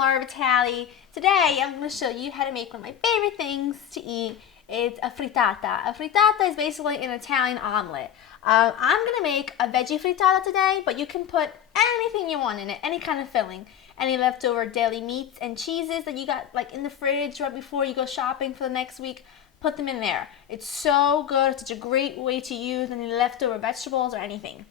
Laura Vitale. Today I'm going to show you how to make one of my favorite things to eat. It's a frittata. A frittata is basically an Italian omelet. I'm going to make a veggie frittata today, but you can put anything you want in it, any kind of filling. Any leftover deli meats and cheeses that you got like in the fridge right before you go shopping for the next week, put them in there. It's so good. It's such a great way to use any leftover vegetables or anything.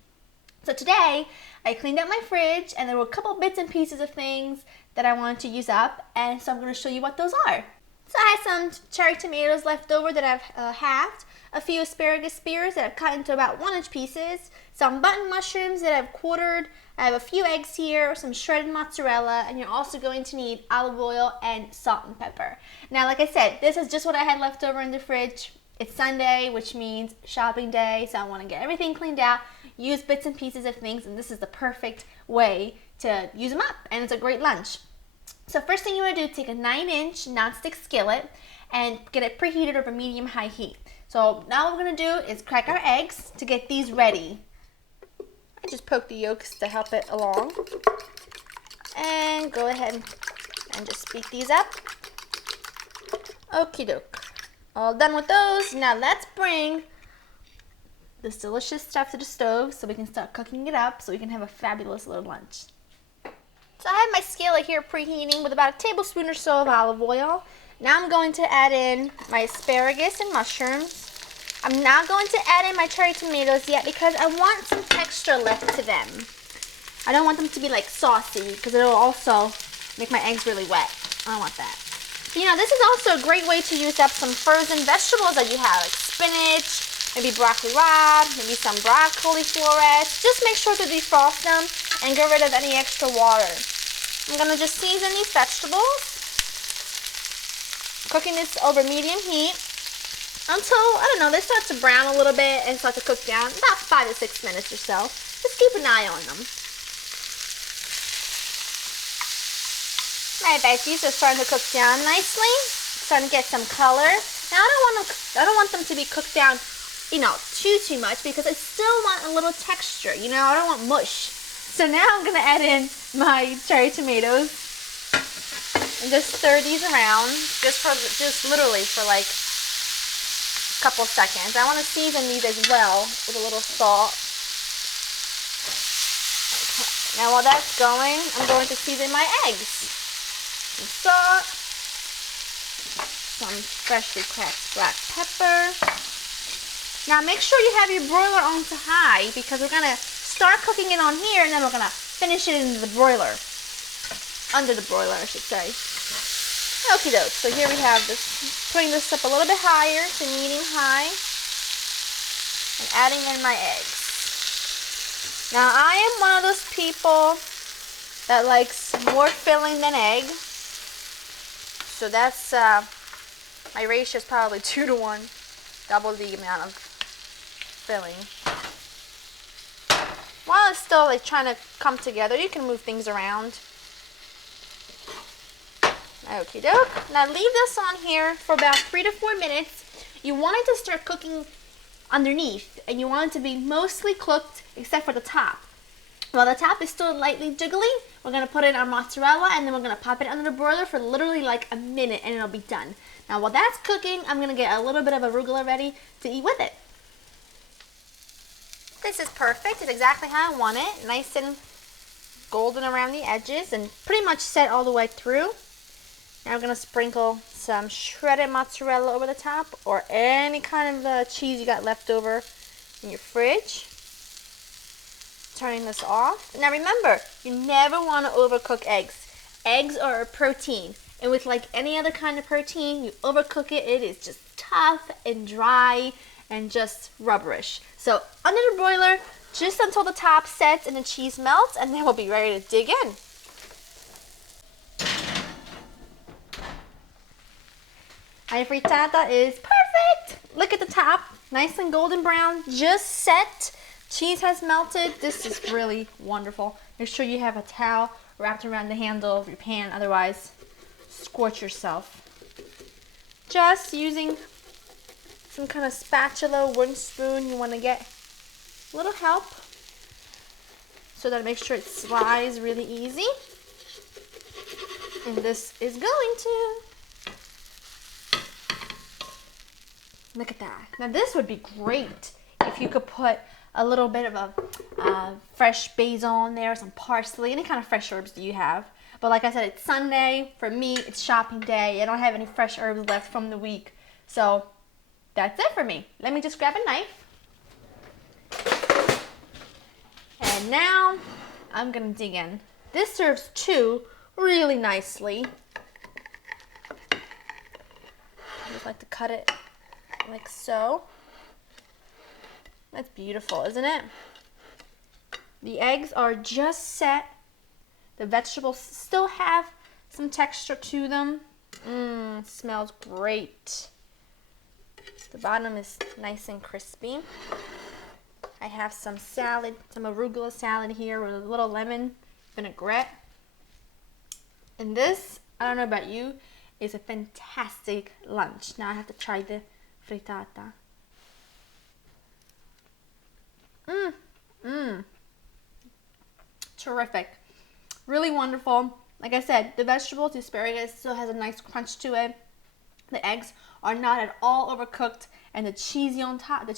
So today, I cleaned out my fridge and there were a couple bits and pieces of things that I wanted to use up, and so I'm going to show you what those are. So I had some cherry tomatoes left over that I've halved, a few asparagus spears that I've cut into about 1-inch pieces, some button mushrooms that I've quartered, I have a few eggs here, some shredded mozzarella, and you're also going to need olive oil and salt and pepper. Now, like I said, this is just what I had left over in the fridge. It's Sunday, which means shopping day, so I want to get everything cleaned out, use bits and pieces of things, and this is the perfect way to use them up, and it's a great lunch. So first thing you want to do, take a 9-inch nonstick skillet and get it preheated over medium-high heat. So now what we're going to do is crack our eggs to get these ready. I just poke the yolks to help it along. And go ahead and just beat these up. Okie doke. All done with those. Now let's bring this delicious stuff to the stove so we can start cooking it up so we can have a fabulous little lunch. So I have my skillet here preheating with about a tablespoon or so of olive oil. Now I'm going to add in my asparagus and mushrooms. I'm not going to add in my cherry tomatoes yet because I want some texture left to them. I don't want them to be like saucy because it'll also make my eggs really wet. I don't want that. You know, this is also a great way to use up some frozen vegetables that you have, like spinach, maybe broccoli rabe, maybe some broccoli florets. Just make sure to defrost them and get rid of any extra water. I'm going to just season these vegetables. Cooking this over medium heat until, I don't know, they start to brown a little bit and start to cook down about 5 to 6 minutes or so. Just keep an eye on them. My veggies are starting to cook down nicely. Starting to get some color. Now I don't want them to be cooked down, you know, too much because I still want a little texture. You know, I don't want mush. So now I'm gonna add in my cherry tomatoes and just stir these around, just literally for like a couple seconds. I want to season these as well with a little salt. Okay. Now while that's going, I'm going to season my eggs. Some salt, some freshly cracked black pepper. Now make sure you have your broiler on to high because we're gonna start cooking it on here and then we're gonna finish it into the broiler. Under the broiler, I should say. Okie doke. So here we have this, putting this up a little bit higher to medium high and adding in my eggs. Now I am one of those people that likes more filling than egg. So that's, my ratio is probably 2 to 1, double the amount of filling. While it's still like trying to come together, you can move things around. Okie doke. Now leave this on here for about 3 to 4 minutes. You want it to start cooking underneath, and you want it to be mostly cooked except for the top. While the top is still lightly jiggly, we're going to put in our mozzarella and then we're going to pop it under the broiler for literally like a minute and it'll be done. Now while that's cooking, I'm going to get a little bit of arugula ready to eat with it. This is perfect. It's exactly how I want it. Nice and golden around the edges and pretty much set all the way through. Now we're going to sprinkle some shredded mozzarella over the top or any kind of cheese you got left over in your fridge. Turning this off. Now remember, you never want to overcook eggs. Eggs are a protein, and with like any other kind of protein, you overcook it, it is just tough and dry and just rubberish. So under the broiler, just until the top sets and the cheese melts, and then we'll be ready to dig in. My frittata is perfect. Look at the top, nice and golden brown, just set. Cheese has melted. This is really wonderful. Make sure you have a towel wrapped around the handle of your pan, otherwise scorch yourself. Just using some kind of spatula, wooden spoon, you want to get a little help so that it makes sure it slides really easy. And this is going to. Look at that. Now this would be great if you could put a little bit of a fresh basil on there, some parsley, any kind of fresh herbs that you have. But like I said, it's Sunday. For me, it's shopping day. I don't have any fresh herbs left from the week. So that's it for me. Let me just grab a knife. And now I'm going to dig in. This serves two really nicely. I just like to cut it like so. That's beautiful, isn't it? The eggs are just set. The vegetables still have some texture to them. Smells great. The bottom is nice and crispy. I have some salad, some arugula salad here with a little lemon vinaigrette. And this, I don't know about you, is a fantastic lunch. Now I have to try the frittata. Terrific. Really wonderful. Like I said, the vegetables, the asparagus still has a nice crunch to it. The eggs are not at all overcooked, and the cheese on top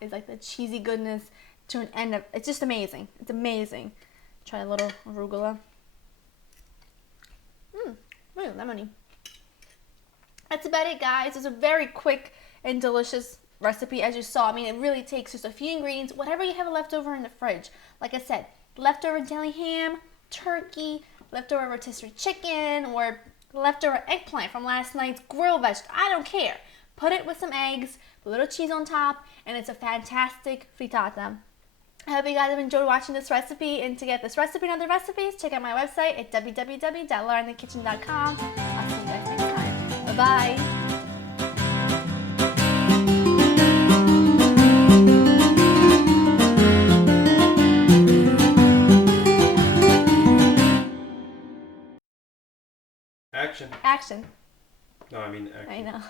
is like the cheesy goodness to an end of. It's just amazing. It's amazing. Try a little arugula. Really lemony. That's about it, guys. It's a very quick and delicious recipe, as you saw. I mean, it really takes just a few ingredients, whatever you have left over in the fridge. Like I said, leftover deli ham, turkey, leftover rotisserie chicken, or leftover eggplant from last night's grill vegetable. I don't care. Put it with some eggs, a little cheese on top, and it's a fantastic frittata. I hope you guys have enjoyed watching this recipe, and to get this recipe and other recipes, check out my website at www.laureninthekitchen.com. I'll see you guys next time. Bye-bye. Action. Action. No, I mean action. I know.